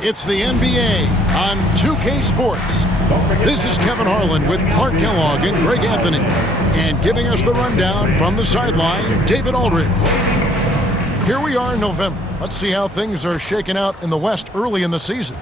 It's the NBA on 2K Sports. This is Kevin Harlan with Clark Kellogg and Greg Anthony. And giving us the rundown from the sideline, David Aldridge. Here we are in November. Let's see how things are shaking out in the West early in the season.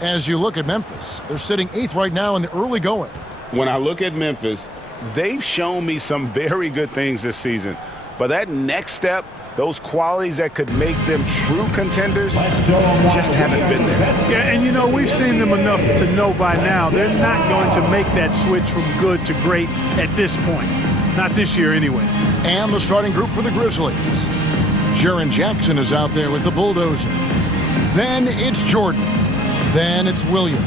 As you look at Memphis, they're sitting 8th right now in the early going. When I look at Memphis, they've shown me some very good things this season. But that next step, those qualities that could make them true contenders, just haven't been there. Yeah, and you know, we've seen them enough to know by now they're not going to make that switch from good to great at this point. Not this year anyway. And the starting group for the Grizzlies. Jaren Jackson is out there with the bulldozer. Then it's Jordan. Then it's Williams.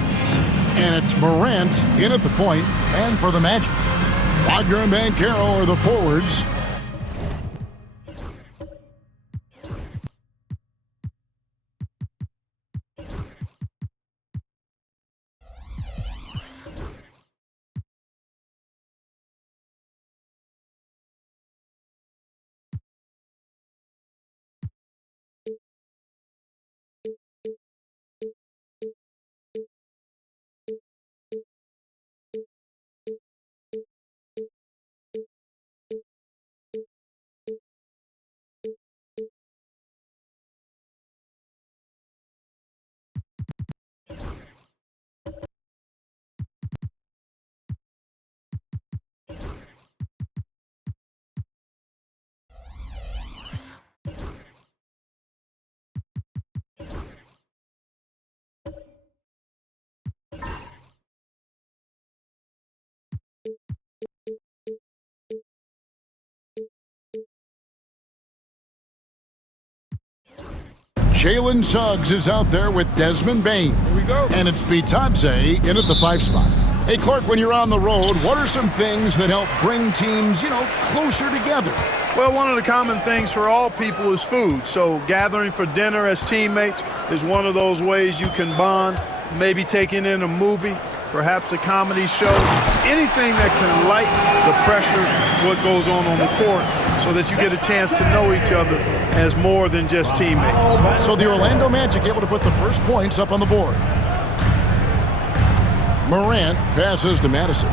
And it's Morant in at the point and for the Magic. Wagner and Banchero are the forwards. Jalen Suggs is out there with Desmond Bane. Here we go. And it's Bitadze in at the 5 spot. Hey, Clark, when you're on the road, what are some things that help bring teams, closer together? Well, one of the common things for all people is food. So gathering for dinner as teammates is one of those ways you can bond. Maybe taking in a movie, perhaps a comedy show, anything that can lighten the pressure, what goes on the court, so that you get a chance to know each other as more than just teammates. So the Orlando Magic able to put the first points up on the board. Morant passes to Madison.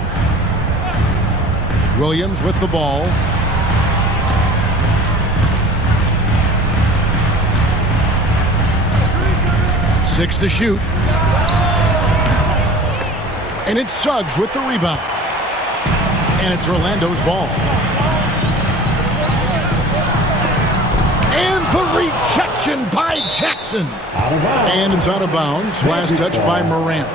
Williams with the ball. Six to shoot. And it's Suggs with the rebound. And it's Orlando's ball. And the rejection by Jackson. And it's out of bounds. Last touch by Morant.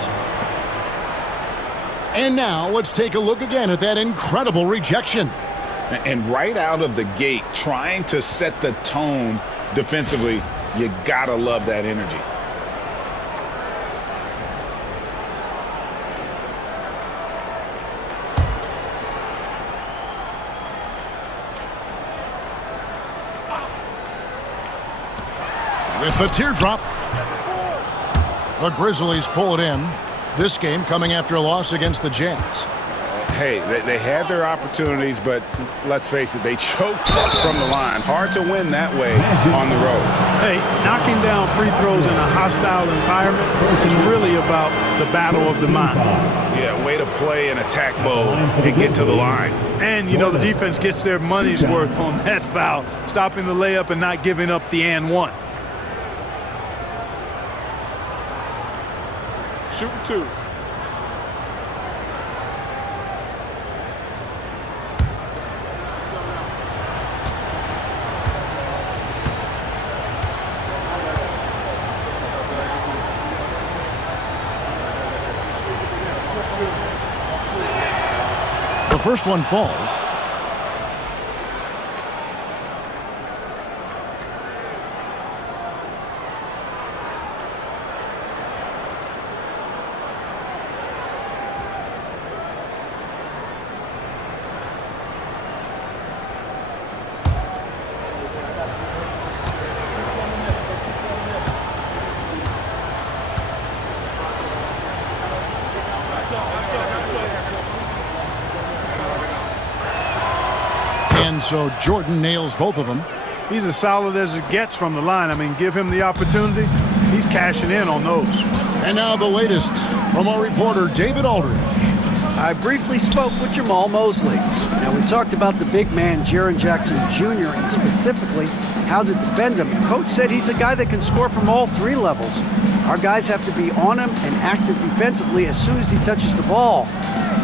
And now let's take a look again at that incredible rejection. And right out of the gate, trying to set the tone defensively, you gotta love that energy. With the teardrop, the Grizzlies pull it in. This game coming after a loss against the Jazz. Hey, they had their opportunities, but let's face it, they choked from the line. Hard to win that way on the road. Hey, knocking down free throws in a hostile environment is really about the battle of the mind. Yeah, way to play an attack mode and get to the line. And, the defense gets their money's worth on that foul, stopping the layup and not giving up the and one. Shooting two. The first one falls. And so Jordan nails both of them. He's as solid as it gets from the line. I mean, give him the opportunity. He's cashing in on those. And now the latest from our reporter, David Aldridge. I briefly spoke with Jamal Mosley. Now, we talked about the big man, Jaren Jackson Jr., and specifically how to defend him. Coach said he's a guy that can score from all three levels. Our guys have to be on him and active defensively as soon as he touches the ball.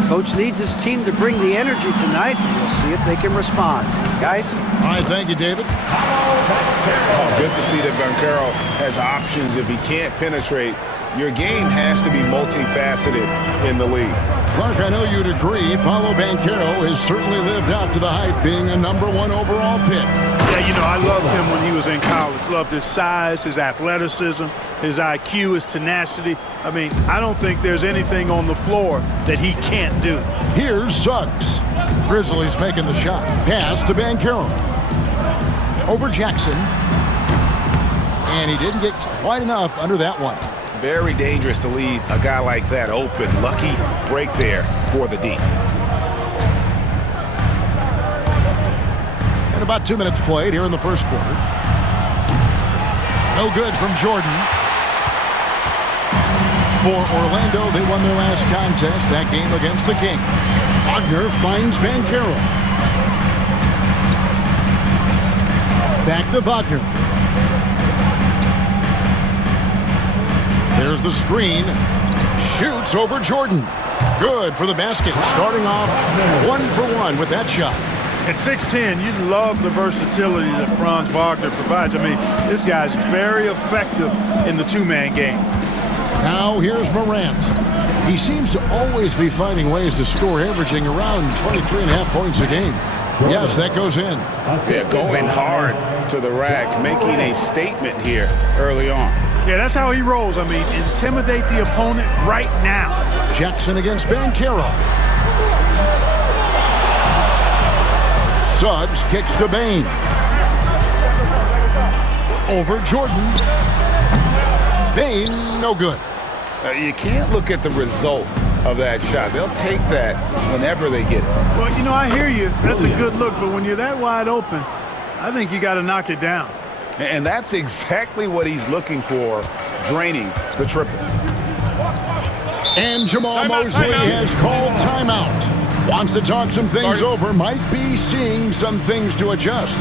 Coach needs his team to bring the energy tonight. We'll see if they can respond. Guys? All right, thank you, David. Oh, good to see that Banchero has options if he can't penetrate. Your game has to be multifaceted in the league. Clark, I know you'd agree, Paolo Banchero has certainly lived up to the hype, being a #1 overall pick. Yeah, you know, I loved him when he was in college. Loved his size, his athleticism, his IQ, his tenacity. I mean, I don't think there's anything on the floor that he can't do. Here's Suggs. Grizzlies making the shot. Pass to Banchero. Over Jackson. And he didn't get quite enough under that one. Very dangerous to leave a guy like that open. Lucky break there for the D. And about 2 minutes played here in the first quarter. No good from Jordan. For Orlando, they won their last contest, that game against the Kings. Wagner finds Banchero. Back to Wagner. There's the screen. Shoots over Jordan. Good for the basket. Starting off 1 for 1 with that shot. At 6'10", you love the versatility that Franz Wagner provides. I mean, this guy's very effective in the two-man game. Now here's Morant. He seems to always be finding ways to score, averaging around 23.5 points a game. Yes, that goes in. Yeah, going hard to the rack, making a statement here early on. Yeah, that's how he rolls. I mean, intimidate the opponent right now. Jackson against Banchero. Suggs kicks to Bane. Over Jordan. Bane, no good. You can't look at the result of that shot. They'll take that whenever they get it. Well, you know, I hear you. That's a good look, but when you're that wide open, I think you got to knock it down. And that's exactly what he's looking for, draining the triple. And Jamal Mosley has called timeout. Wants to talk some things over, might be seeing some things to adjust.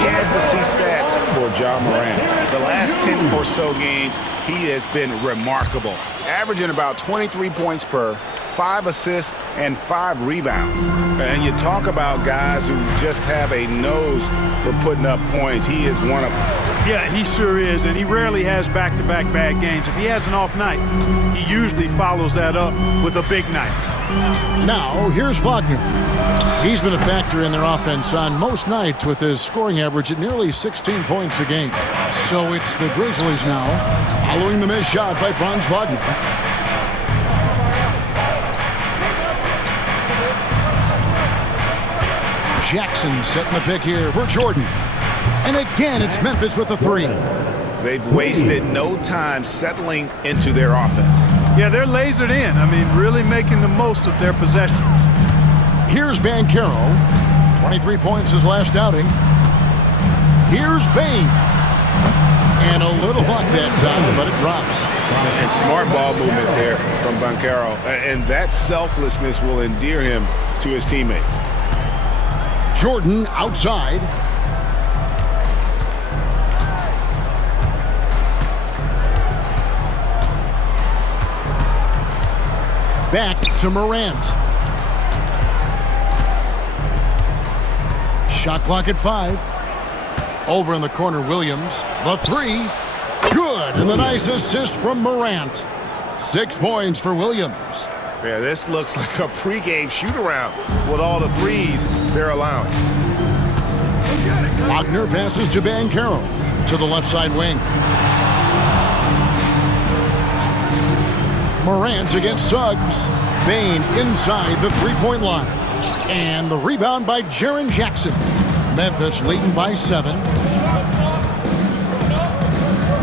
Chance to see stats for Ja Morant. The last 10 or so games, he has been remarkable, averaging about 23 points per, 5 assists, and 5 rebounds. And you talk about guys who just have a nose for putting up points. He is one of them. Yeah, he sure is, and he rarely has back-to-back bad games. If he has an off night, he usually follows that up with a big night. Now, here's Wagner. He's been a factor in their offense on most nights with his scoring average at nearly 16 points a game. So it's the Grizzlies now, following the missed shot by Franz Wagner. Jackson setting the pick here for Jordan. And again, it's Memphis with the three. They've wasted no time settling into their offense. Yeah, they're lasered in. I mean, really making the most of their possessions. Here's Banchero. 23 points his last outing. Here's Bane. And a little luck that time, but it drops. And smart ball movement there from Banchero. And that selflessness will endear him to his teammates. Jordan outside. Back to Morant. Shot clock at 5. Over in the corner, Williams. The three. Good. And the nice assist from Morant. 6 points for Williams. Yeah, this looks like a pregame shoot-around with all the threes they're allowing. Wagner passes to Banchero to the left side wing. Morant against Suggs. Bane inside the three-point line. And the rebound by Jaren Jackson. Memphis leading by 7.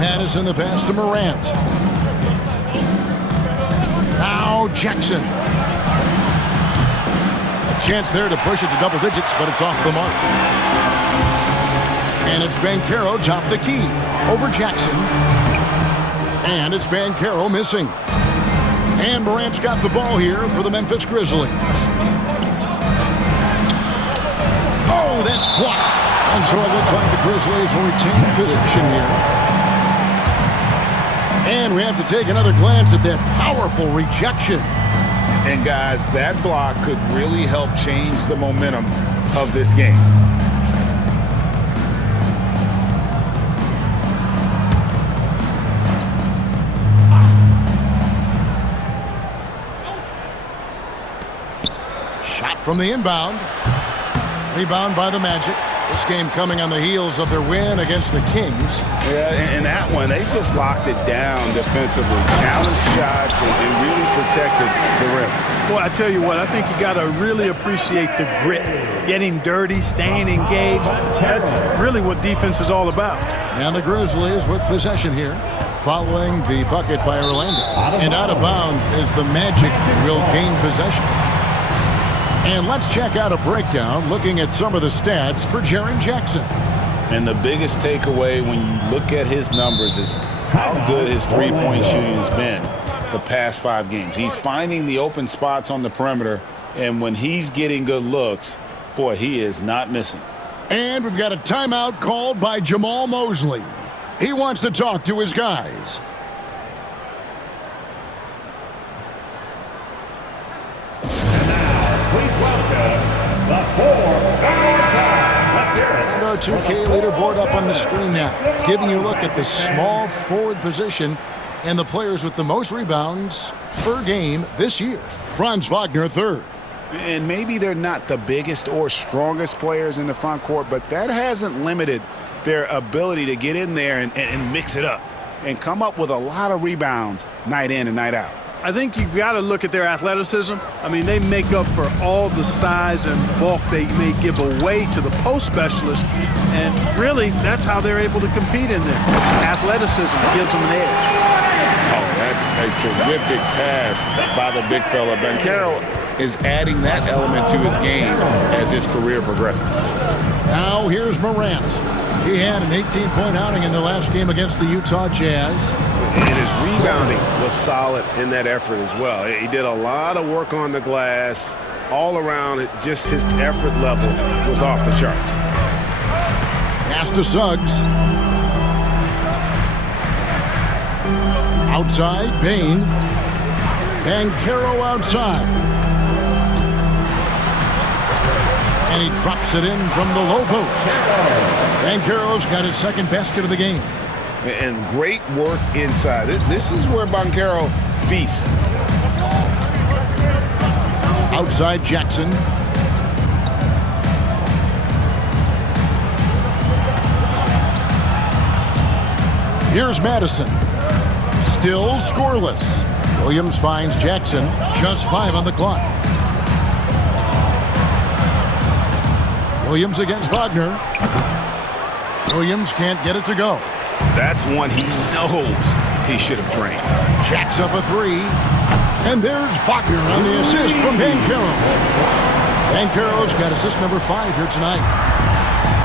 Madison the pass to Morant. Now Jackson. A chance there to push it to double digits, but it's off the mark. And it's Banchero top the key over Jackson. And it's Banchero missing. And Morant's got the ball here for the Memphis Grizzlies. Oh, that's blocked. And so it looks like the Grizzlies will retain possession here. And we have to take another glance at that powerful rejection. And guys, that block could really help change the momentum of this game. Shot from the inbound. Rebound by the Magic. This game coming on the heels of their win against the Kings. Yeah, and that one, they just locked it down defensively. Challenged shots and really protected the rim. Well, I tell you what, I think you got to really appreciate the grit. Getting dirty, staying engaged. That's really what defense is all about. And the Grizzlies with possession here, following the bucket by Orlando. And out of bounds is the Magic will gain possession. And let's check out a breakdown looking at some of the stats for Jaren Jackson. And the biggest takeaway when you look at his numbers is how good his three-point shooting has been the past 5 games. He's finding the open spots on the perimeter, and when he's getting good looks, boy, he is not missing. And we've got a timeout called by Jamal Mosley. He wants to talk to his guys. And our 2K leaderboard up on the screen now, giving you a look at the small forward position and the players with the most rebounds per game this year. Franz Wagner third. And maybe they're not the biggest or strongest players in the front court, but that hasn't limited their ability to get in there and mix it up and come up with a lot of rebounds night in and night out. I think you've got to look at their athleticism. I mean, they make up for all the size and bulk they may give away to the post specialists, and really, that's how they're able to compete in there. Athleticism gives them an edge. Oh, that's a terrific pass by the big fella. Banchero is adding that element to his game as his career progresses. Now here's Morant. He had an 18-point outing in the last game against the Utah Jazz. And his rebounding was solid in that effort as well. He did a lot of work on the glass. All around, just his effort level was off the charts. Pass to Suggs. Outside, Bane. Banchero outside. And he drops it in from the low post. Banchero's got his second basket of the game. And great work inside. This is where Banchero feasts. Outside Jackson. Here's Madison. Still scoreless. Williams finds Jackson. Just 5 on the clock. Williams against Wagner. Williams can't get it to go. That's one he knows he should have drained. Jacks up a 3. And there's Wagner on the assist from Banchero. Banchero's got assist number 5 here tonight.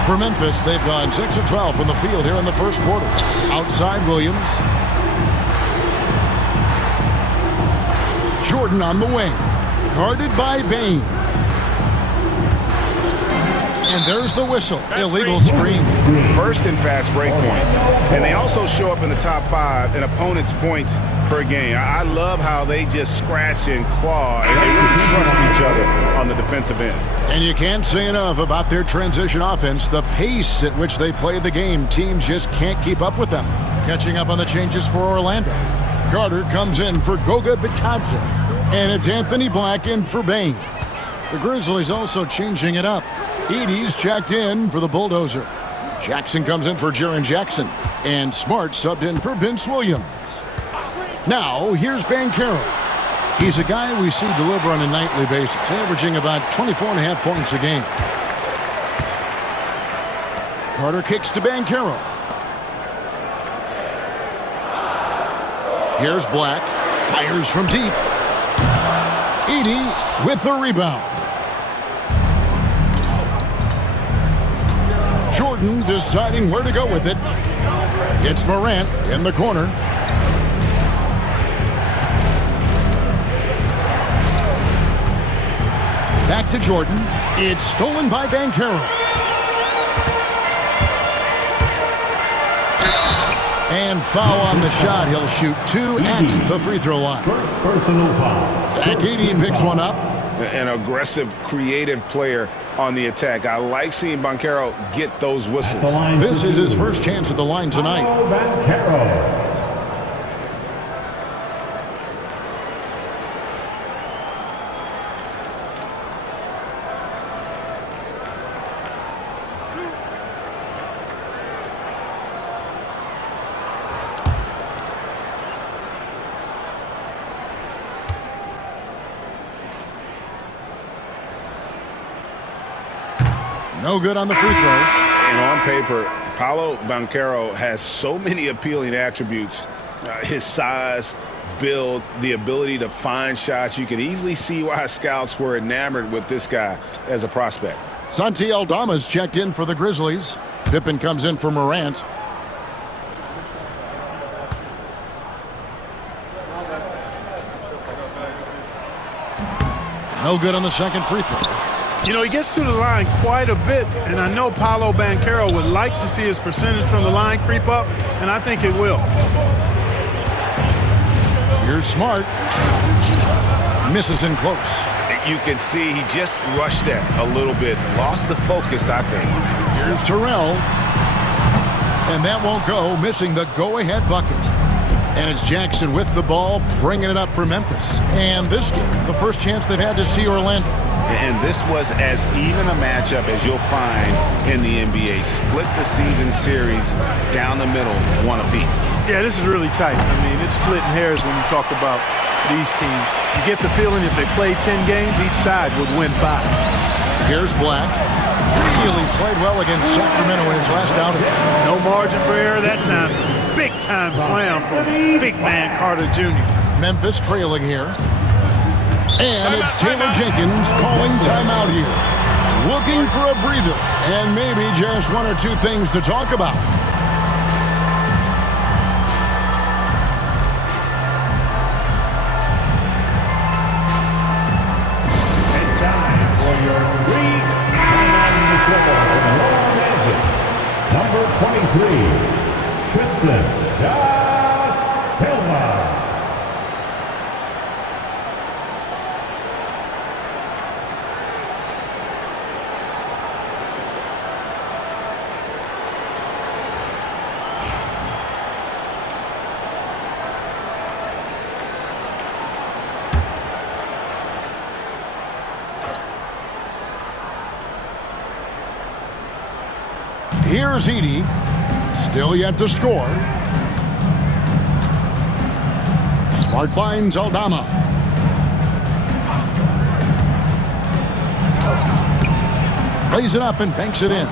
For Memphis, they've gone 6 of 12 from the field here in the first quarter. Outside Williams. Jordan on the wing. Guarded by Bane. And there's the whistle. Illegal screen. First in fast break points. And they also show up in the top 5 in opponents' points per game. I love how they just scratch and claw, and they really trust each other on the defensive end. And you can't say enough about their transition offense. The pace at which they play the game, teams just can't keep up with them. Catching up on the changes for Orlando. Carter comes in for Goga Bitadze. And it's Anthony Black in for Bane. The Grizzlies also changing it up. Edey's checked in for the Bulldozer. Jackson comes in for Jaren Jackson. And Smart subbed in for Vince Williams. Now, here's Banchero. He's a guy we see deliver on a nightly basis, averaging about 24.5 points a game. Carter kicks to Banchero. Here's Black. Fires from deep. Edey with the rebound. Jordan deciding where to go with it. It's Morant in the corner. Back to Jordan. It's stolen by Banchero. And foul on the shot. He'll shoot 2 at the free throw line. Personal foul. Zach Edey picks one up. An aggressive, creative player on the attack. I like seeing Banchero get those whistles. This is his first chance at the line tonight. Banchero. No good on the free throw. And on paper, Paolo Banchero has so many appealing attributes. His size, build, the ability to find shots. You can easily see why scouts were enamored with this guy as a prospect. Santi Aldama's checked in for the Grizzlies. Pippen comes in for Morant. No good on the second free throw. You know, he gets to the line quite a bit, and I know Paolo Banchero would like to see his percentage from the line creep up, and I think it will. Here's Smart. Misses in close. You can see he just rushed that a little bit. Lost the focus, I think. Here's Terrell. And that won't go, missing the go-ahead bucket. And it's Jackson with the ball, bringing it up for Memphis. And this game, the first chance they've had to see Orlando. And this was as even a matchup as you'll find in the NBA. Split the season series down the middle, one apiece. Yeah, this is really tight. I mean, it's splitting hairs when you talk about these teams. You get the feeling if they played 10 games, each side would win 5. Here's Black. Really played well against Sacramento in his last outing. No margin for error that time. Big-time slam from big man Carter Jr. Memphis trailing here. And it's Taylor Jenkins calling timeout here. Looking for a breather and maybe just one or two things to talk about. It's time for your Greek timeout from Memphis. Number 23, Tristan da Silva. Here's Edey. Still yet to score. Smart finds Aldama. Lays it up and banks it in.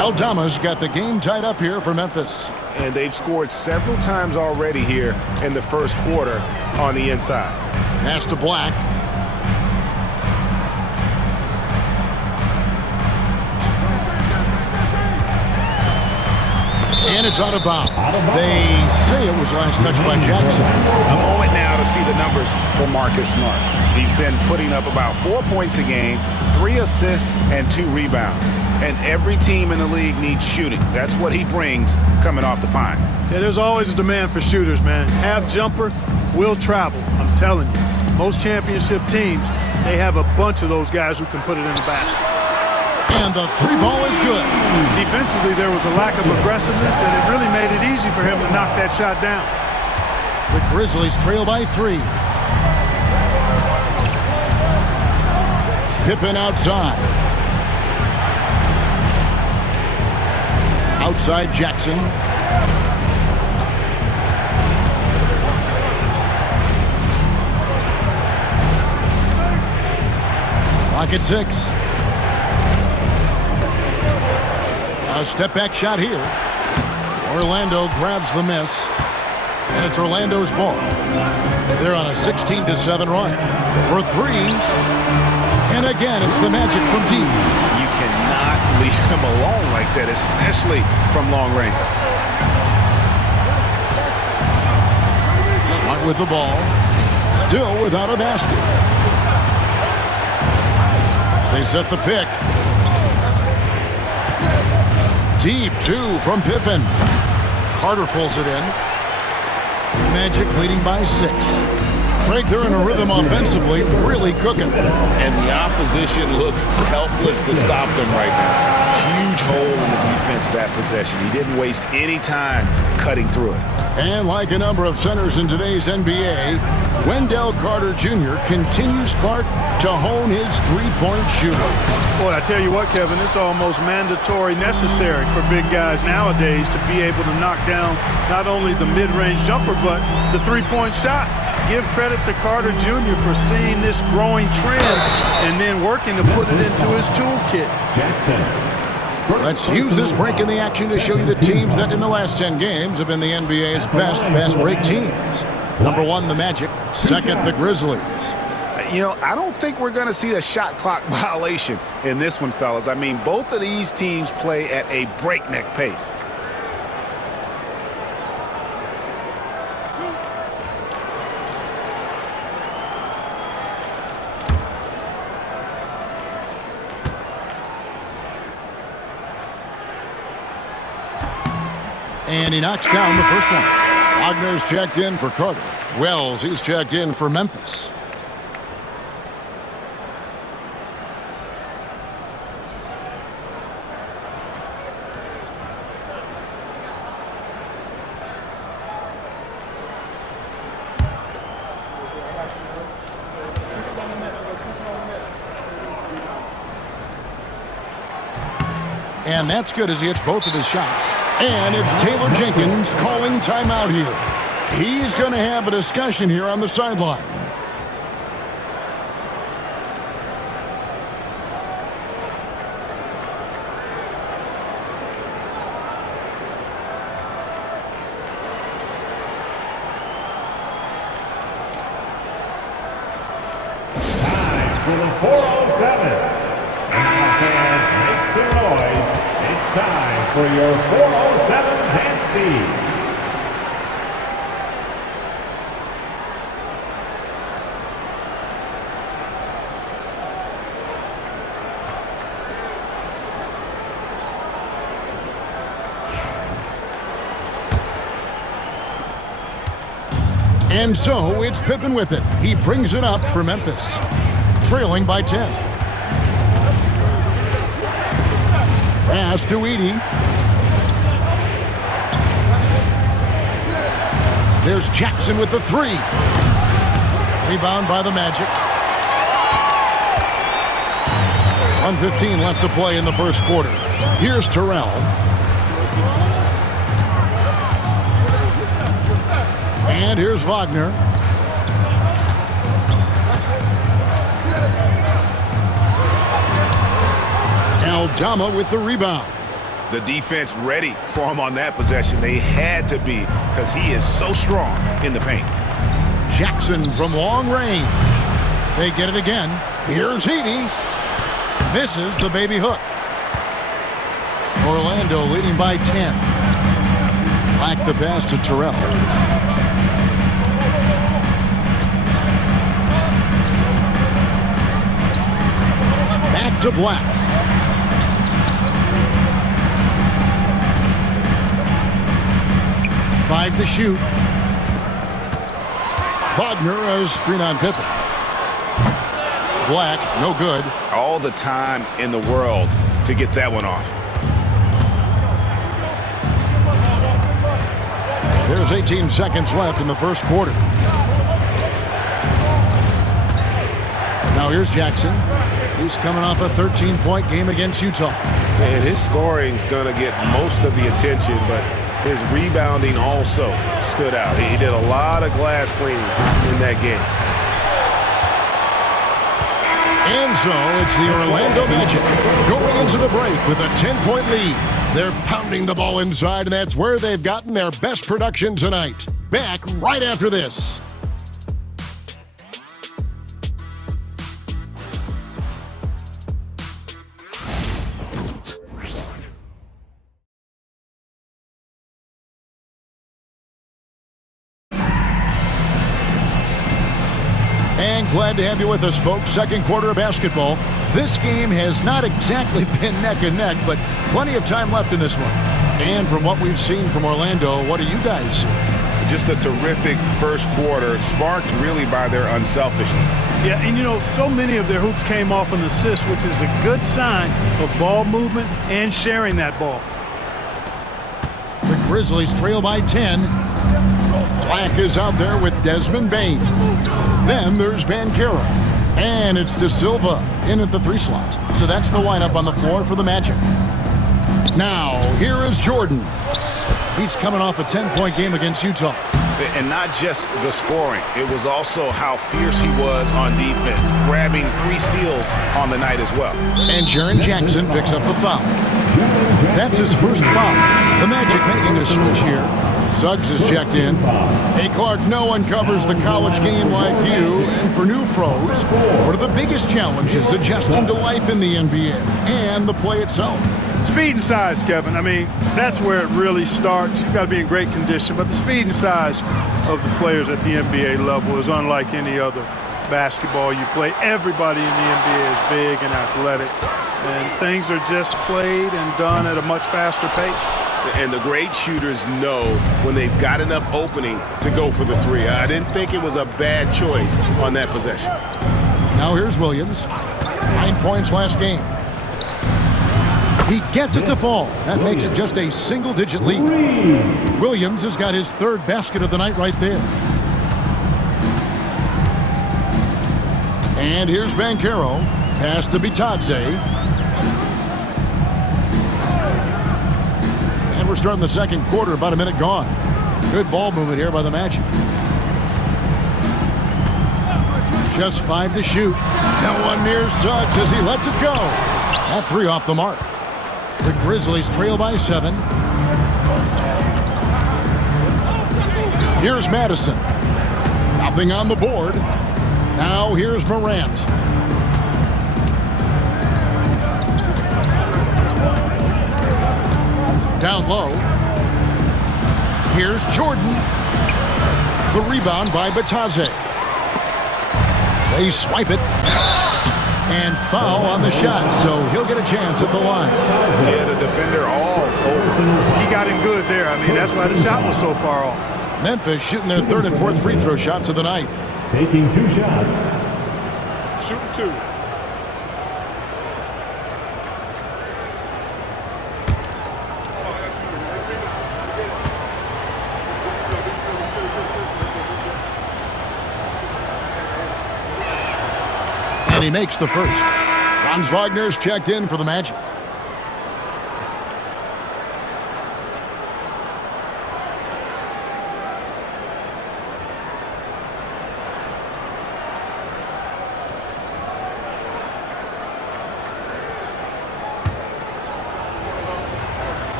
Aldama's got the game tied up here for Memphis. And they've scored several times already here in the first quarter on the inside. Pass to Black. And it's out of bounds. They say it was last touched by Jackson. A moment now to see the numbers for Marcus Smart. He's been putting up about 4 points a game, 3 assists, and 2 rebounds. And every team in the league needs shooting. That's what he brings coming off the pine. Yeah, there's always a demand for shooters, man. Half jumper will travel, I'm telling you. Most championship teams, they have a bunch of those guys who can put it in the basket. And the three ball is good. Defensively, there was a lack of aggressiveness, and it really made it easy for him to knock that shot down. The Grizzlies trail by 3. Pippen outside. Outside Jackson. Clock at 6. A step back shot here. Orlando grabs the miss. And it's Orlando's ball. They're on a 16-7 run. For three. And again, it's the Magic from deep. You cannot leave him alone like that, especially from long range. Smart with the ball. Still without a basket. They set the pick. Deep two from Pippen. Carter pulls it in. Magic leading by 6. Greg, they're in a rhythm offensively, really cooking. And the opposition looks helpless to stop them right now. Huge hole in the defense that possession. He didn't waste any time cutting through it. And like a number of centers in today's NBA, Wendell Carter Jr. continues Clark to hone his three-point shooting. Boy, I tell you what, Kevin, it's almost mandatory necessary for big guys nowadays to be able to knock down not only the mid-range jumper, but the three-point shot. Give credit to Carter Jr. for seeing this growing trend and then working to put it into his toolkit. Let's use this break in the action to show you the teams that in the last 10 games have been the NBA's best fast break teams. Number 1, the Magic. Second, the Grizzlies. You know, I don't think we're going to see a shot clock violation in this one, fellas. I mean, both of these teams play at a breakneck pace. And he knocks down the first one. Wagner's checked in for Carter. Wells, he's checked in for Memphis. And that's good as he hits both of his shots. And it's Taylor Jenkins calling timeout here. He's going to have a discussion here on the sideline. Time for the 407. Fans, make some noise. It's time for your 407 hand speed. And so it's Pippen with it. He brings it up for Memphis, trailing by 10. Pass to Edey. There's Jackson with the 3. Rebound by the Magic. 1:15 left to play in the first quarter. Here's Terrell. And here's Wagner. Aldama with the rebound. The defense ready for him on that possession. They had to be because he is so strong in the paint. Jackson from long range. They get it again. Here's Edey. Misses the baby hook. Orlando leading by 10. Back the pass to Terrell. Back to Black. Five to shoot. Wagner as screen on Pippen. Black, no good. All the time in the world to get that one off. There's 18 seconds left in the first quarter. Now here's Jackson. He's coming off a 13-point game against Utah. And his scoring's going to get most of the attention, but his rebounding also stood out. He did a lot of glass cleaning in that game. And so it's the Orlando Magic going into the break with a 10-point lead. They're pounding the ball inside, and that's where they've gotten their best production tonight. Back right after this. And glad to have you with us, folks. Second quarter of basketball. This game has not exactly been neck and neck, but plenty of time left in this one. And from what we've seen from Orlando, what do you guys see? Just a terrific first quarter, sparked really by their unselfishness. Yeah, and you know, so many of their hoops came off an assist, which is a good sign of ball movement and sharing that ball. The Grizzlies trail by 10. Black is out there with Desmond Bain. Then there's Banchero. And it's De Silva in at the 3 slot. So that's the lineup on the floor for the Magic. Now, here is Jordan. He's coming off a 10-point game against Utah. And not just the scoring. It was also how fierce he was on defense, grabbing 3 steals on the night as well. And Jaren Jackson picks up the foul. That's his first foul. The Magic making a switch here. Suggs is checked in. Hey, Clark, no one covers the college game like you. And for new pros, what are the biggest challenges adjusting to life in the NBA and the play itself? Speed and size, Kevin. I mean, that's where it really starts. You've got to be in great condition. But the speed and size of the players at the NBA level is unlike any other basketball you play. Everybody in the NBA is big and athletic. And things are just played and done at a much faster pace. And the great shooters know when they've got enough opening to go for the 3. I didn't think it was a bad choice on that possession. Now here's Williams. 9 points last game. He gets it to fall. That makes it just a single-digit lead. Williams has got his 3rd basket of the night right there. And here's Banchero. Pass to Bitadze. And we're starting the second quarter, about a minute gone. Good ball movement here by the Magic. Just 5 to shoot. No one near Suggs as he lets it go. That 3 off the mark. The Grizzlies trail by 7. Here's Madison. Nothing on the board. Now here's Morant. Down low. Here's Jordan. The rebound by Bitadze. They swipe it. And foul on the shot, so he'll get a chance at the line. Yeah, the defender all over. He got him good there. I mean, that's why the shot was so far off. Memphis shooting their 3rd and 4th free throw shots of the night. Taking 2 shots. Shooting 2. And he makes the first. Franz Wagner's checked in for the Magic.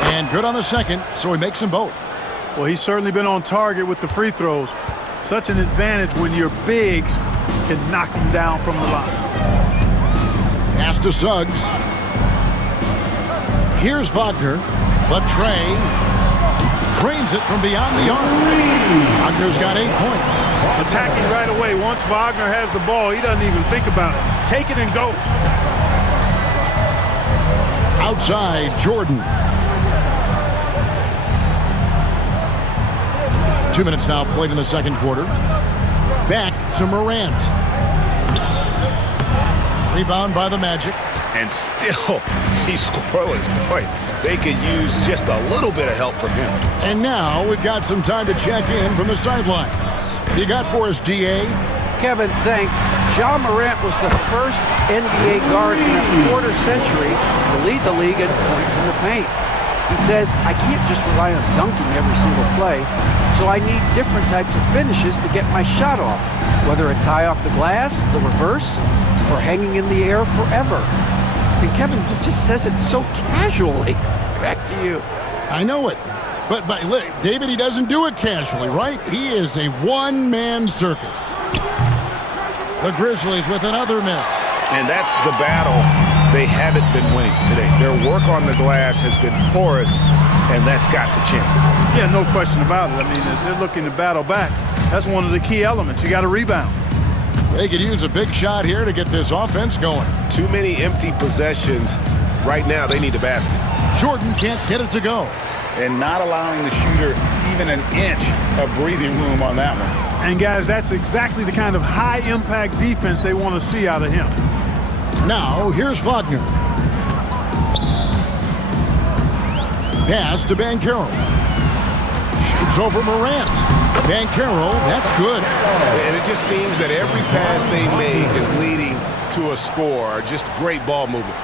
And good on the second, so he makes them both. Well, he's certainly been on target with the free throws. Such an advantage when your bigs can knock them down from the line. Pass to Suggs. Here's Wagner. The tray. Drains it from beyond the arc. Wagner's got 8 points. Attacking right away. Once Wagner has the ball, he doesn't even think about it. Take it and go. Outside, Jordan. 2 minutes now played in the second quarter. Back to Morant. Rebound by the Magic. And still, he's scoreless. Boy, they could use just a little bit of help from him. And now we've got some time to check in from the sidelines. You got for us, D.A.? Kevin, thanks. Ja Morant was the first NBA guard in a quarter century to lead the league in points in the paint. He says, I can't just rely on dunking every single play, so I need different types of finishes to get my shot off, whether it's high off the glass, the reverse, or hanging in the air forever. And Kevin, he just says it so casually. Back to you. I know it. But look, David, he doesn't do it casually, right? He is a one-man circus. The Grizzlies with another miss. And that's the battle they haven't been winning today. Their work on the glass has been porous, and that's got to change. Yeah, no question about it. I mean, as they're looking to battle back, that's one of the key elements. You got to rebound. They could use a big shot here to get this offense going. Too many empty possessions. Right now, they need a basket. Jordan can't get it to go. And not allowing the shooter even an inch of breathing room on that one. And, guys, that's exactly the kind of high-impact defense they want to see out of him. Now, here's Wagner. Pass to Banchero. Shoots over Morant. Banchero, that's good. And it just seems that every pass they make is leading to a score. Just great ball movement.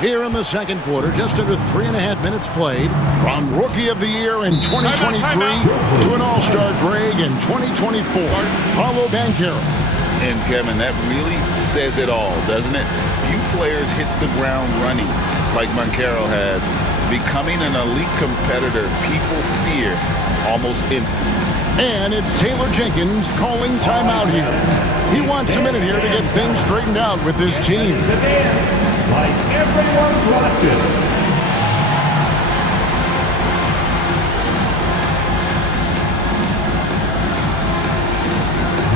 Here in the second quarter, just under 3.5 minutes played, from Rookie of the Year in 2023 to an All-Star Greg in 2024, Paolo Banchero. And Kevin, that really says it all, doesn't it? Few players hit the ground running like Banchero has. Becoming an elite competitor, people fear almost instantly. And it's Taylor Jenkins calling timeout here. He wants a minute here to get things straightened out with this team. To dance like everyone's watching.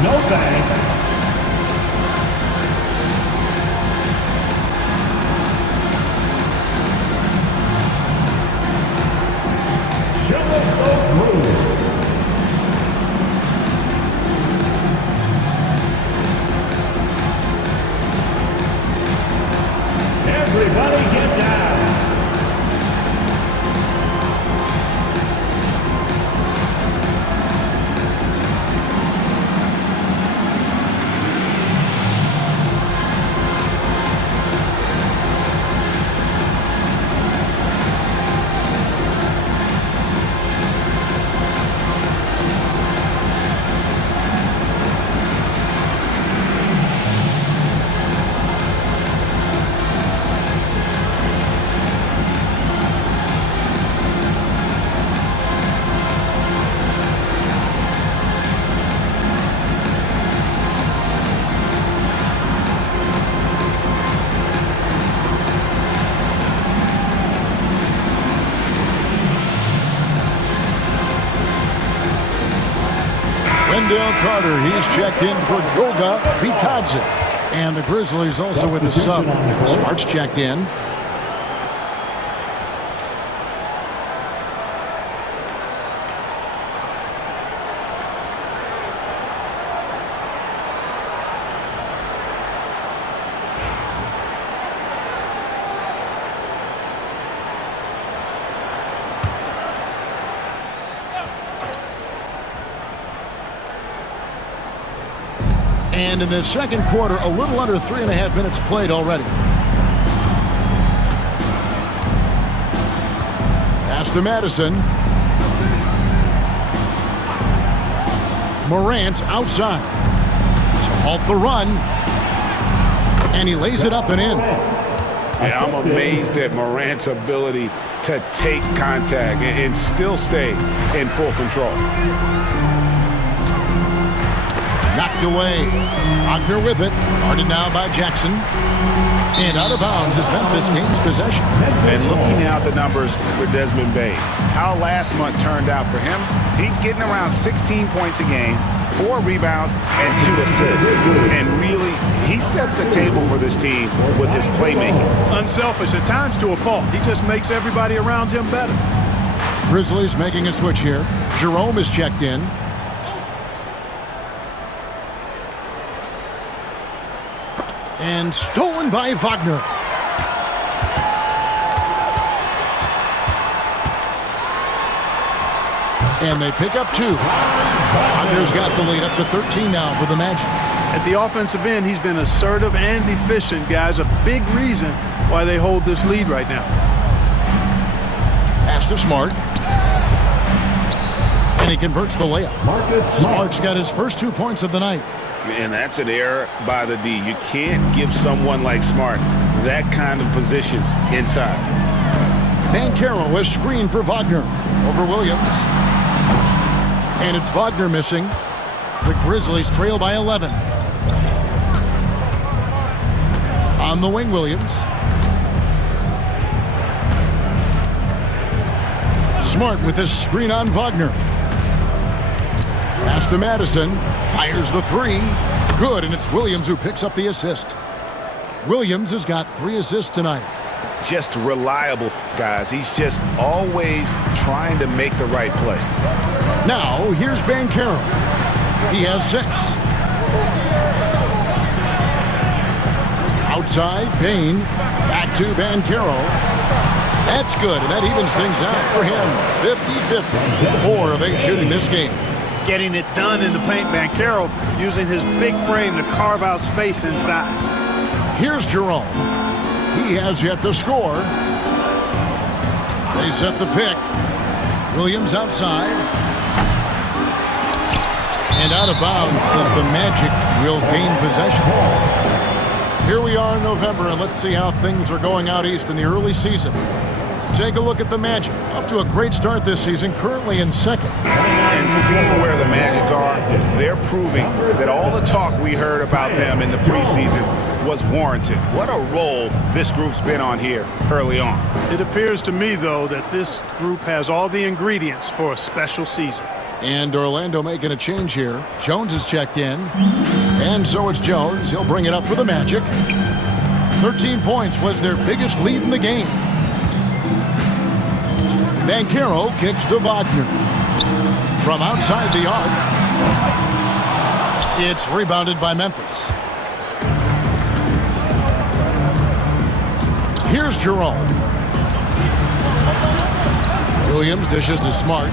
No thanks. Show us those rules. Everybody get down. Wendell Carter, he's checked in for Goga Bitadze. And the Grizzlies also with the sub. Smart's checked in. And in the second quarter, a little under 3.5 minutes played already. Pass to Madison. Morant outside to halt the run. And he lays it up and in. Yeah, I'm amazed at Morant's ability to take contact and still stay in full control. Knocked away. Wagner with it. Guarded now by Jackson. And out of bounds is Memphis gains possession. And looking now at the numbers for Desmond Bane, how last month turned out for him, he's getting around 16 points a game, 4 rebounds, and 2 assists. And really, he sets the table for this team with his playmaking. Unselfish at times to a fault. He just makes everybody around him better. Grizzlies making a switch here. Jerome is checked in. And stolen by Wagner. And they pick up 2. Wagner's got the lead up to 13 now for the Magic. At the offensive end, he's been assertive and efficient, guys. A big reason why they hold this lead right now. Pass to Smart. And he converts the layup. Smart's got his first 2 points of the night. And that's an error by the D. You can't give someone like Smart that kind of position inside. Banchero is screened for Wagner over Williams. And it's Wagner missing. The Grizzlies trail by 11. On the wing, Williams. Smart with his screen on Wagner. Pass to Madison. Fires the three. Good, and it's Williams who picks up the assist. Williams has got 3 assists tonight. Just reliable, guys. He's just always trying to make the right play. Now, here's Banchero. He has 6. Outside, Bain. Back to Banchero. That's good, and that evens things out for him. 50-50. 4 of 8 shooting this game. Getting it done in the paint. Banchero using his big frame to carve out space inside. Here's Jerome. He has yet to score. They set the pick. Williams outside. And out of bounds as the Magic will gain possession. Here we are in November, and let's see how things are going out east in the early season. Take a look at the Magic. Off to a great start this season, currently in second. And seeing where the Magic are, they're proving that all the talk we heard about them in the preseason was warranted. What a role this group's been on here early on. It appears to me, though, that this group has all the ingredients for a special season. And Orlando making a change here. Jones is checked in. And so it's Jones. He'll bring it up for the Magic. 13 points was their biggest lead in the game. Banchero kicks to Wagner. From outside the arc. It's rebounded by Memphis. Here's Jerome. Williams dishes to Smart.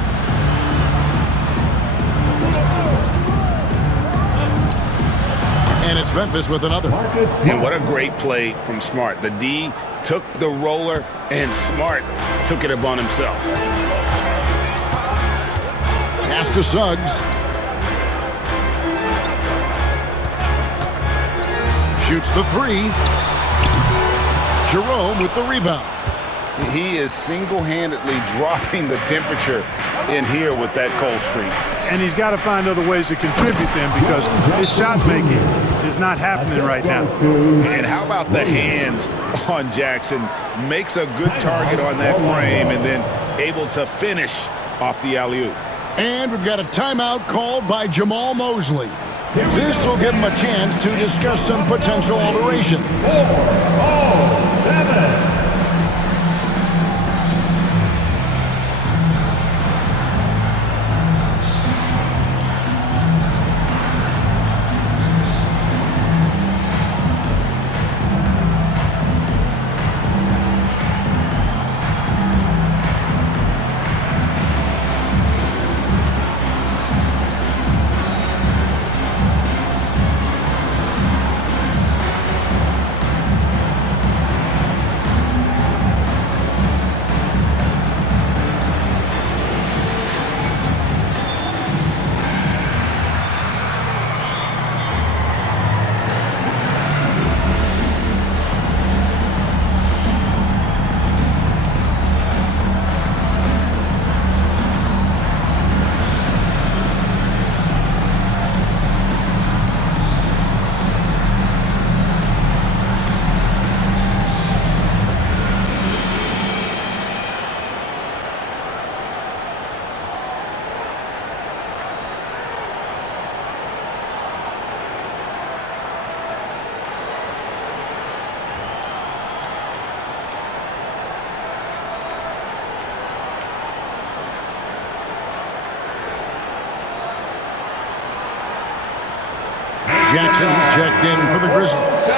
And it's Memphis with another. And what a great play from Smart. The D took the roller, and Smart took it upon himself. Pass to Suggs. Shoots the 3. Jerome with the rebound. He is single-handedly dropping the temperature in here with that cold streak. And he's got to find other ways to contribute then, because his shot making is not happening right now. And how about the hands on Jackson? Makes a good target on that frame and then able to finish off the alley-oop. And we've got a timeout called by Jamal Mosley. This will give him a chance to discuss some potential alterations. 4-0-7. Jackson's checked in for the Grizzlies.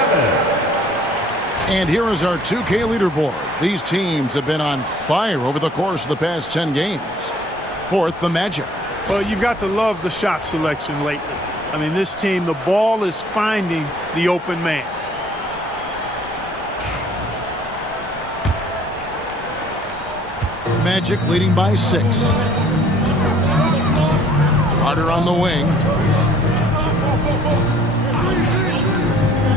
And here is our 2K leaderboard. These teams have been on fire over the course of the past 10 games. Fourth, the Magic. Well, you've got to love the shot selection lately. I mean, this team, the ball is finding the open man. Magic leading by 6. Carter on the wing.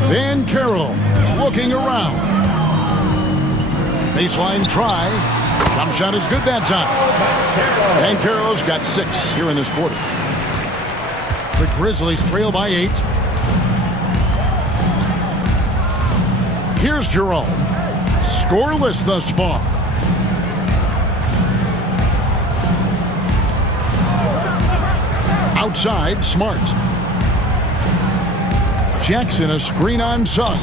Van Carroll looking around. Baseline try. Jump shot is good that time. Van Carroll's got 6 here in this quarter. The Grizzlies trail by 8. Here's Jerome. Scoreless thus far. Outside, Smart. Jackson, a screen on Suggs.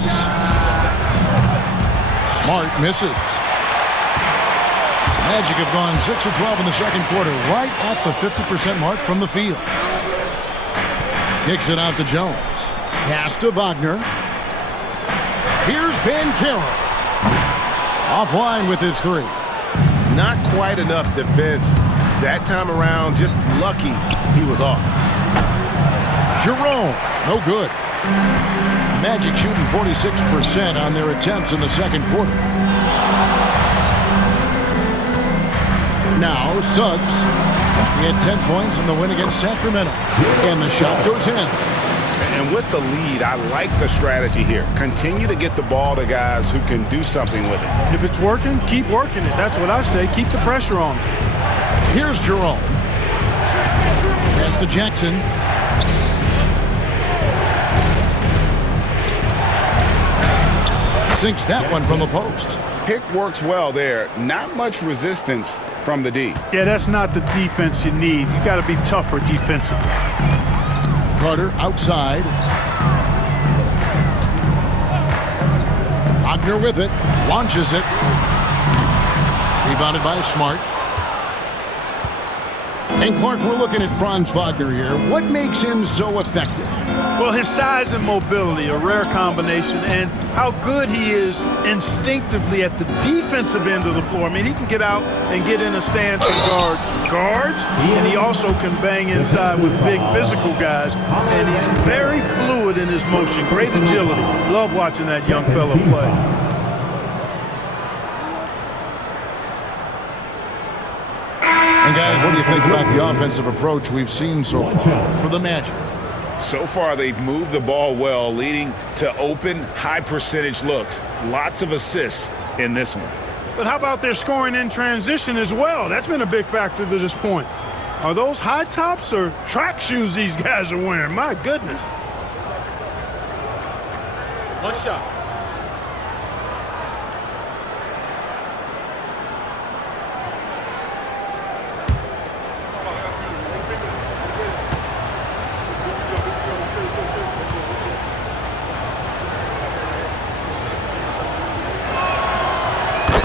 Smart misses. Magic have gone 6 of 12 in the second quarter, right at the 50% mark from the field. Kicks it out to Jones. Pass to Wagner. Here's Van Carroll. Offline with his 3. Not quite enough defense that time around. Just lucky he was off. Jerome, no good. Magic shooting 46% on their attempts in the second quarter. Now Suggs. He had 10 points in the win against Sacramento. And the shot goes in. And with the lead, I like the strategy here. Continue to get the ball to guys who can do something with it. If it's working, keep working it. That's what I say. Keep the pressure on. Here's Jerome. Pass to Jackson. Sinks that one from the post. Pick works well there. Not much resistance from the D. Yeah, that's not the defense you need. You got to be tougher defensively. Carter outside. Wagner with it. Launches it. Rebounded by Smart. And Clark, we're looking at Franz Wagner here. What makes him so effective? Well, his size and mobility, a rare combination, and how good he is instinctively at the defensive end of the floor. I mean, he can get out and get in a stance and guard guards, and he also can bang inside with big physical guys, and he's very fluid in his motion, great agility. Love watching that young fella play. And guys, what do you think about the offensive approach we've seen so far for the Magic? So far, they've moved the ball well, leading to open, high-percentage looks. Lots of assists in this one. But how about their scoring in transition as well? That's been a big factor to this point. Are those high tops or track shoes these guys are wearing? My goodness. One shot.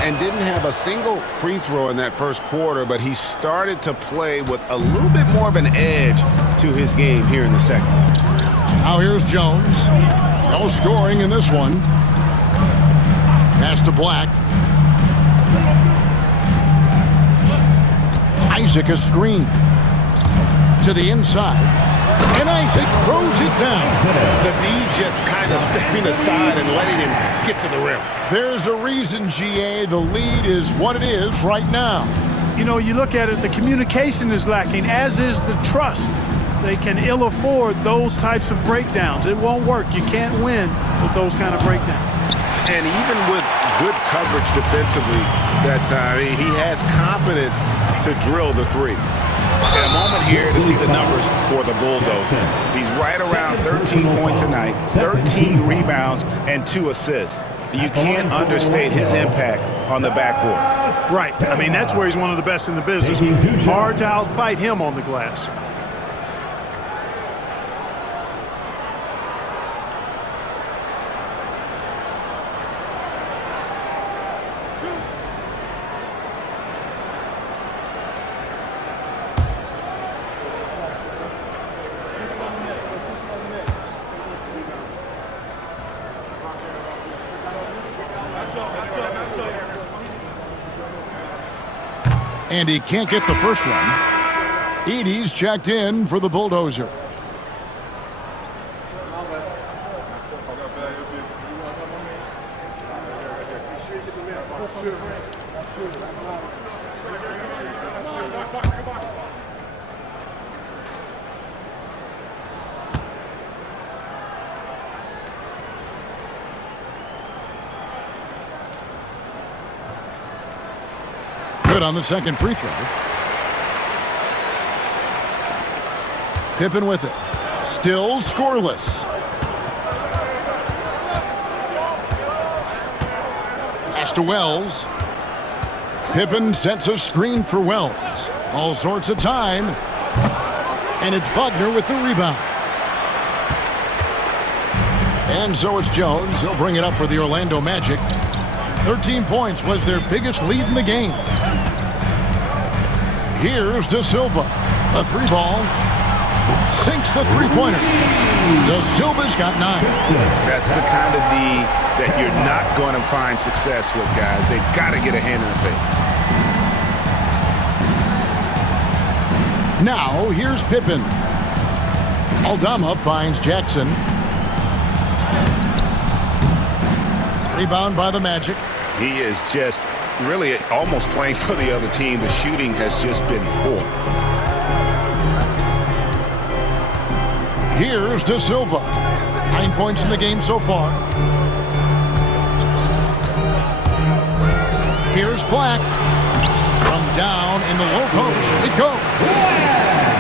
And didn't have a single free throw in that first quarter, but he started to play with a little bit more of an edge to his game here in the second. Now here's Jones. No scoring in this one. Pass to Black. Isaac a screen. To the inside. And Isaac throws it down. The D just kind of stepping aside and letting him get to the rim. There's a reason, GA, the lead is what it is right now. You know, you look at it, the communication is lacking, as is the trust. They can ill afford those types of breakdowns. It won't work. You can't win with those kind of breakdowns. And even with good coverage defensively that time, he has confidence to drill the three. And a moment here to see the numbers for the Bulldozer. He's right around 13 points a night, 13 rebounds, and 2 assists. You can't understate his impact on the backboards. Right. I mean, that's where he's one of the best in the business. Hard to outfight him on the glass. And he can't get the first one. Edey's checked in for the Bulldozer. Good on the second free throw. Pippen with it. Still scoreless. Pass to Wells. Pippen sets a screen for Wells. All sorts of time. And it's Wagner with the rebound. And so it's Jones. He'll bring it up for the Orlando Magic. 13 points was their biggest lead in the game. Here's De Silva. A three ball. Sinks the three-pointer. De Silva's got 9. That's the kind of D that you're not going to find success with, guys. They've got to get a hand in the face. Now, here's Pippen. Aldama finds Jackson. Rebound by the Magic. He is just really almost playing for the other team. The shooting has just been poor. Here's De Silva. 9 points in the game so far. Here's Black. From down in the low post. It goes.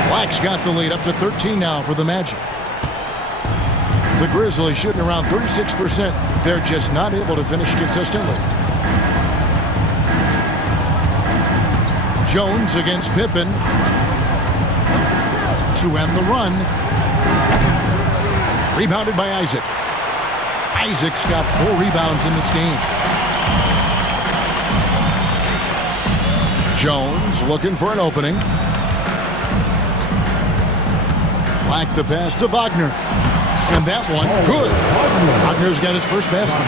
Black's got the lead up to 13 now for the Magic. The Grizzlies shooting around 36%. They're just not able to finish consistently. Jones against Pippen to end the run. Rebounded by Isaac. Isaac's got 4 rebounds in this game. Jones looking for an opening. Like the pass to Wagner. And that one, good. Wagner's got his first basket.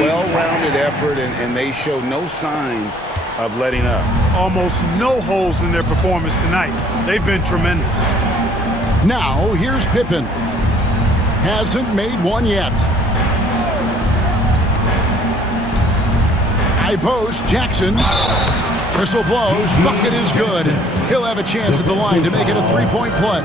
Well-rounded effort, and they show no signs of letting up. Almost no holes in their performance tonight. They've been tremendous. Now, here's Pippen. Hasn't made one yet. High post, Jackson. Whistle blows, bucket is good. He'll have a chance at the line to make it a 3-point play.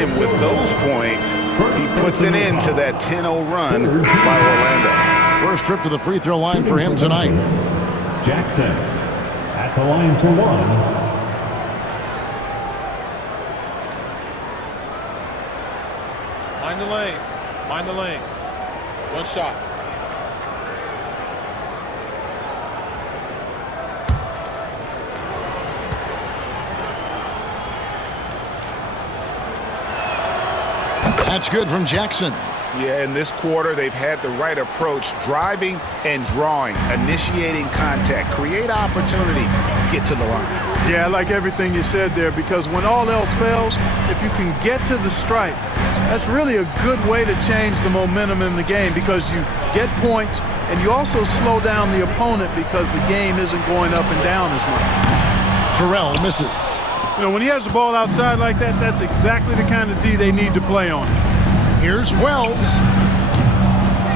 And with those points, he puts it into that 10-0 run by Orlando. First trip to the free throw line for him tonight. Jackson at the line for 1. Mind the lanes. Mind the lanes. One shot. That's good from Jackson. Yeah, in this quarter, they've had the right approach, driving and drawing, initiating contact, create opportunities, get to the line. Yeah, I like everything you said there, because when all else fails, if you can get to the stripe, that's really a good way to change the momentum in the game, because you get points and you also slow down the opponent because the game isn't going up and down as much. Terrell misses. You know, when he has the ball outside like that, that's exactly the kind of D they need to play on. Here's Wells.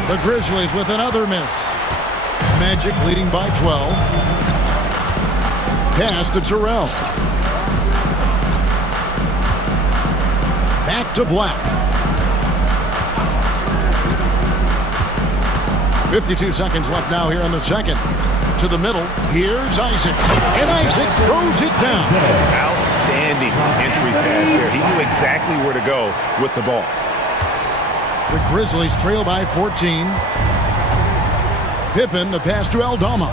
The Grizzlies with another miss. Magic leading by 12. Pass to Terrell. Back to Black. 52 seconds left now here in the second. To the middle. Here's Isaac. And Isaac throws it down. Outstanding entry pass there. He knew exactly where to go with the ball. The Grizzlies trail by 14. Pippen, the pass to Aldama.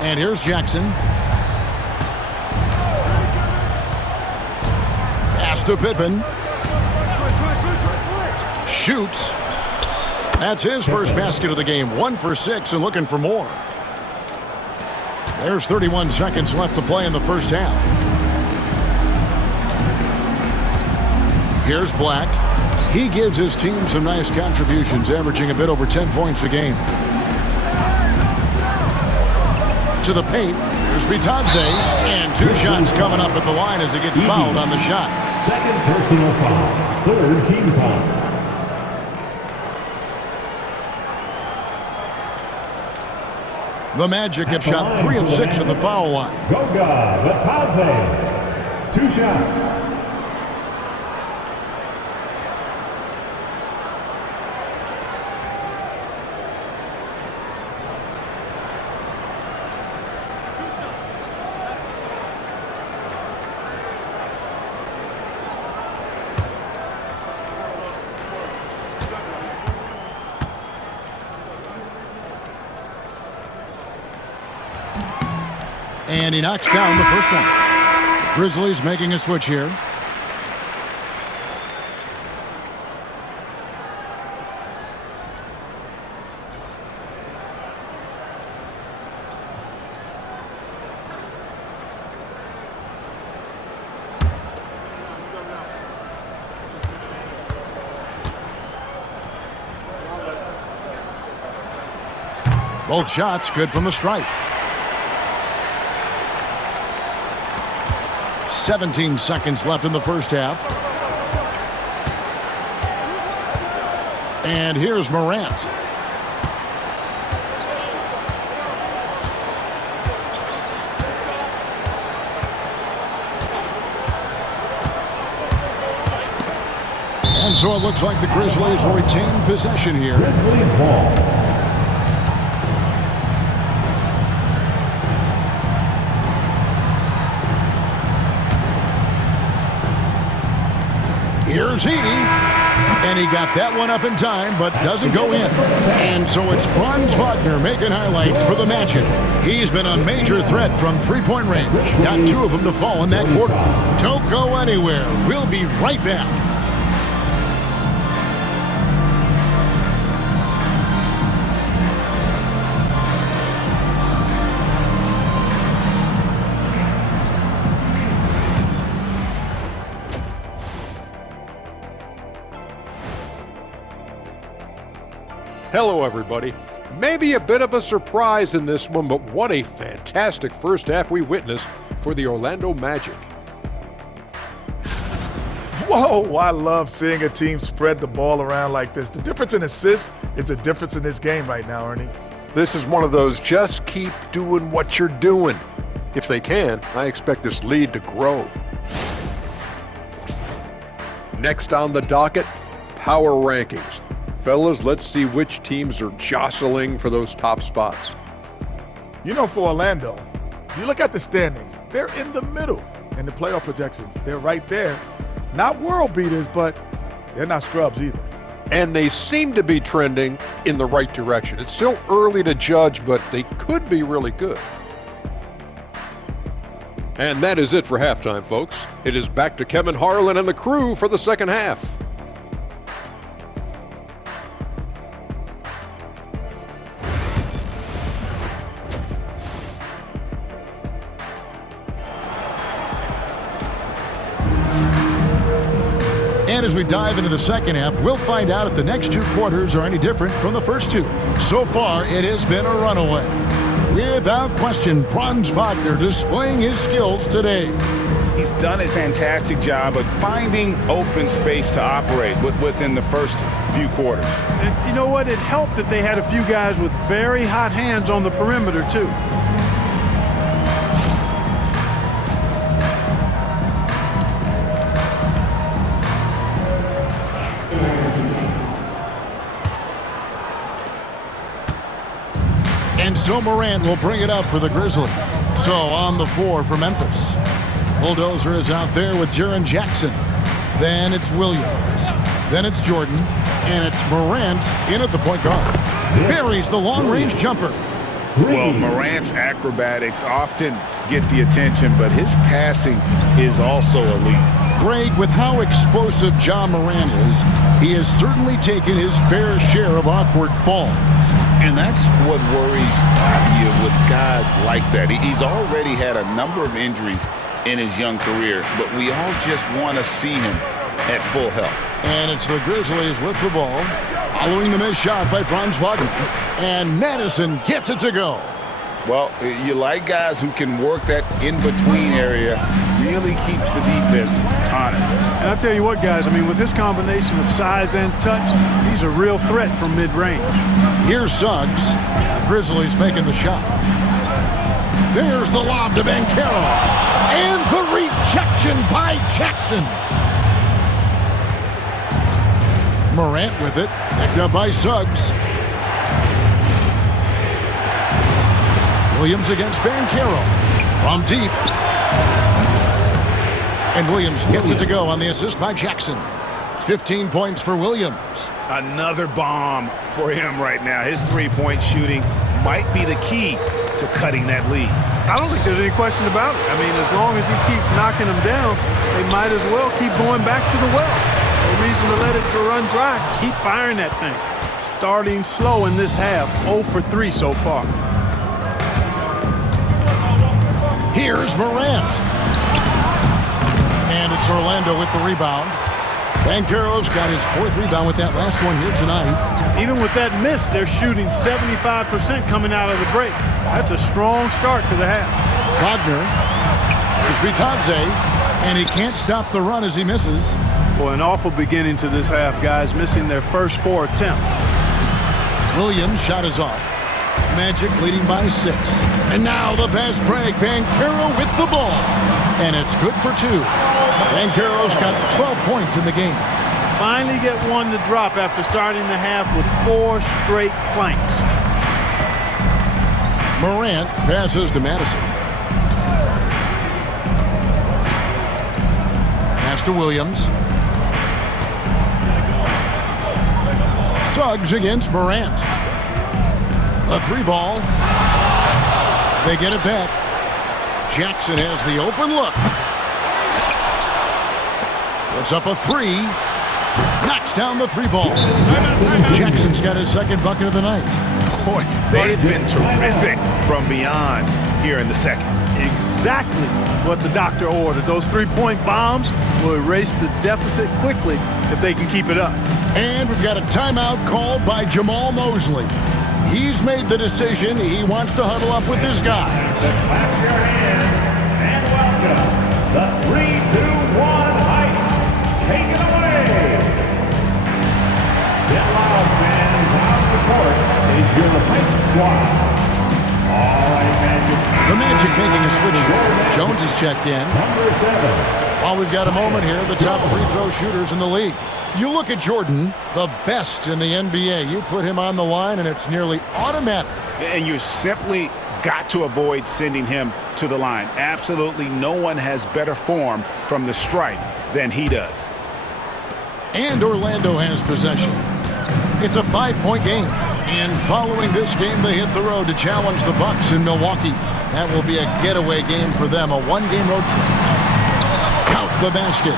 And here's Jackson. Pass to Pippen. Shoots. That's his first basket of the game. 1 for 6 and looking for more. There's 31 seconds left to play in the first half. Here's Black. He gives his team some nice contributions, averaging a bit over 10 points a game. To the paint. Here's Bitadze. And 2 shots coming up at the line as he gets fouled on the shot. Second personal foul. Third team foul. The Magic have shot 3 of 6 at the foul line. Goga Batadze, 2 shots. And he knocks down the first one. Grizzlies making a switch here. Both shots good from the stripe. 17 seconds left in the first half. And here's Morant. And so it looks like the Grizzlies will retain possession here. Grizzlies ball. Here's Heaney, and he got that one up in time, but doesn't go in. And so it's Franz Wagner making highlights for the Magic. He's been a major threat from three-point range. Got 2 of them to fall in that quarter. Don't go anywhere. We'll be right back. Hello, everybody. Maybe a bit of a surprise in this one, but what a fantastic first half we witnessed for the Orlando Magic. Whoa, I love seeing a team spread the ball around like this. The difference in assists is the difference in this game right now, Ernie. This is one of those just keep doing what you're doing. If they can, I expect this lead to grow. Next on the docket, power rankings. Fellas, let's see which teams are jostling for those top spots. You know, for Orlando, you look at the standings, they're in the middle. And the playoff projections, they're right there. Not world beaters, but they're not scrubs either. And they seem to be trending in the right direction. It's still early to judge, but they could be really good. And that is it for halftime, folks. It is back to Kevin Harlan and the crew for the second half. And as we dive into the second half, we'll find out if the next 2 quarters are any different from the first 2. So far, it has been a runaway. Without question, Franz Wagner displaying his skills today. He's done a fantastic job of finding open space to operate within the first few quarters. And you know what? It helped that they had a few guys with very hot hands on the perimeter, too. And so Morant will bring it up for the Grizzlies. So on the 4 for Memphis. Bulldozer is out there with Jaren Jackson. Then it's Williams. Then it's Jordan. And it's Morant in at the point guard. Buries the long-range jumper. Well, Morant's acrobatics often get the attention, but his passing is also elite. Greg, with how explosive Ja Morant is, he has certainly taken his fair share of awkward falls. And that's what worries you with guys like that. He's already had a number of injuries in his young career, but we all just want to see him at full health. And it's the Grizzlies with the ball, following the missed shot by Franz Wagner. And Madison gets it to go. Well, you like guys who can work that in-between area, really keeps the defense honest. And I'll tell you what, guys, I mean, with his combination of size and touch, he's a real threat from mid-range. Here's Suggs. Grizzlies making the shot. There's the lob to Bancaro. And the rejection by Jackson. Morant with it. Picked up by Suggs. Williams against Bancaro. From deep. And Williams gets it to go on the assist by Jackson. 15 points for Williams. Another bomb for him right now. His three-point shooting might be the key to cutting that lead. I don't think there's any question about it. I mean, as long as he keeps knocking them down, they might as well keep going back to the well. No reason to let it run dry. Keep firing that thing. Starting slow in this half, 0 for 3 so far. Here's Morant. And it's Orlando with the rebound. Bancaro's got his 4th rebound with that last one here tonight. Even with that miss, they're shooting 75% coming out of the break. That's a strong start to the half. Wagner is Bitadze, and he can't stop the run as he misses. Boy, an awful beginning to this half, guys, missing their first 4 attempts. Williams' shot is off. Magic leading by 6. And now the fast break. Bancaro with the ball. And it's good for 2. Bancaro's got 12 points in the game. Finally get one to drop after starting the half with 4 straight clanks. Morant passes to Madison. Pass to Williams. Suggs against Morant. A 3-ball. They get it back. Jackson has the open look. Puts up a 3. Knocks down the 3-ball. Jackson's got his 2nd bucket of the night. Boy, they've been terrific from beyond here in the 2nd. Exactly what the doctor ordered. Those 3-point bombs will erase the deficit quickly if they can keep it up. And we've got a timeout called by Jamal Mosley. He's made the decision. He wants to huddle up with his guys. Clap your hands and welcome the 3-2-1 hype. Take it away. Get loud, fans. On the court is your hype squad. All right, Magic. The Magic making a switch here. Jones is checked in. Number 7. While we've got a moment here, the top free throw shooters in the league. You look at Jordan, the best in the NBA. You put him on the line, and it's nearly automatic. And you simply got to avoid sending him to the line. Absolutely no one has better form from the stripe than he does. And Orlando has possession. It's a 5-point game. And following this game, they hit the road to challenge the Bucks in Milwaukee. That will be a getaway game for them, a 1-game road trip. Count the basket.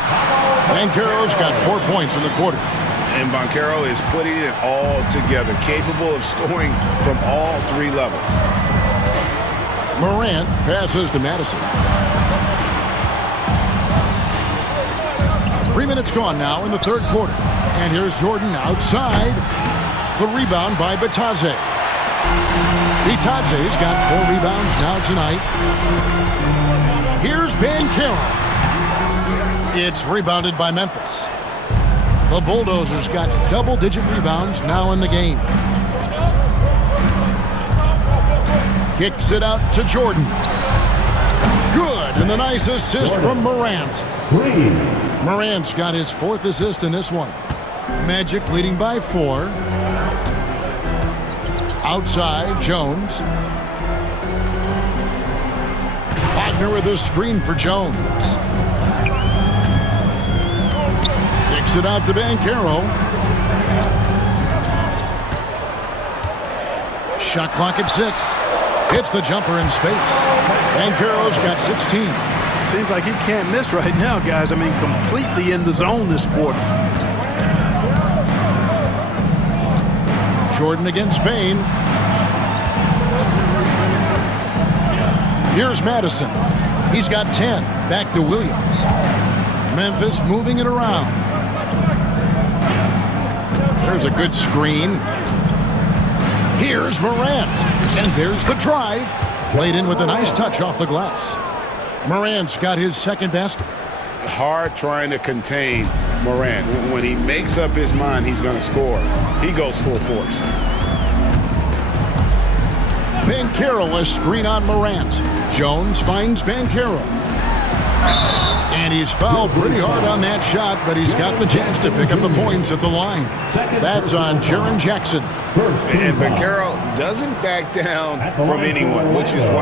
Bancaro's got 4 points in the quarter. And Bancaro is putting it all together, capable of scoring from all 3 levels. Morant passes to Madison. 3 minutes gone now in the 3rd quarter. And here's Jordan outside. The rebound by Bitadze. Bitadze's got 4 rebounds now tonight. Here's Bancaro. It's rebounded by Memphis. The Bulldozers got double-digit rebounds now in the game. Kicks it out to Jordan. Good, and the nice assist from Morant. 3. Morant's got his 4th assist in this one. Magic leading by 4. Outside, Jones. Wagner with a screen for Jones. Kicks it out to Bancaro. Shot clock at 6. Hits the jumper in space. Bancaro's got 16. Seems like he can't miss right now, guys. I mean, completely in the zone this quarter. Jordan against Payne. Here's Madison. He's got 10. Back to Williams. Memphis moving it around. There's a good screen. Here's Morant. And there's the drive. Played in with a nice touch off the glass. Morant's got his second basket. Hard trying to contain Morant. When he makes up his mind he's going to score, he goes full force. Banchero, a screen on Morant. Jones finds Banchero. And he's fouled pretty hard on that shot, but he's got the chance to pick up the points at the line. That's on Jaren Jackson. And Banchero doesn't back down from anyone, which is why